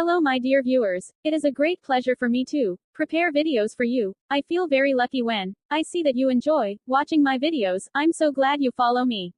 Hello my dear viewers, it is a great pleasure for me to prepare videos for you. I feel very lucky when I see that you enjoy watching my videos. I'm so glad you follow me.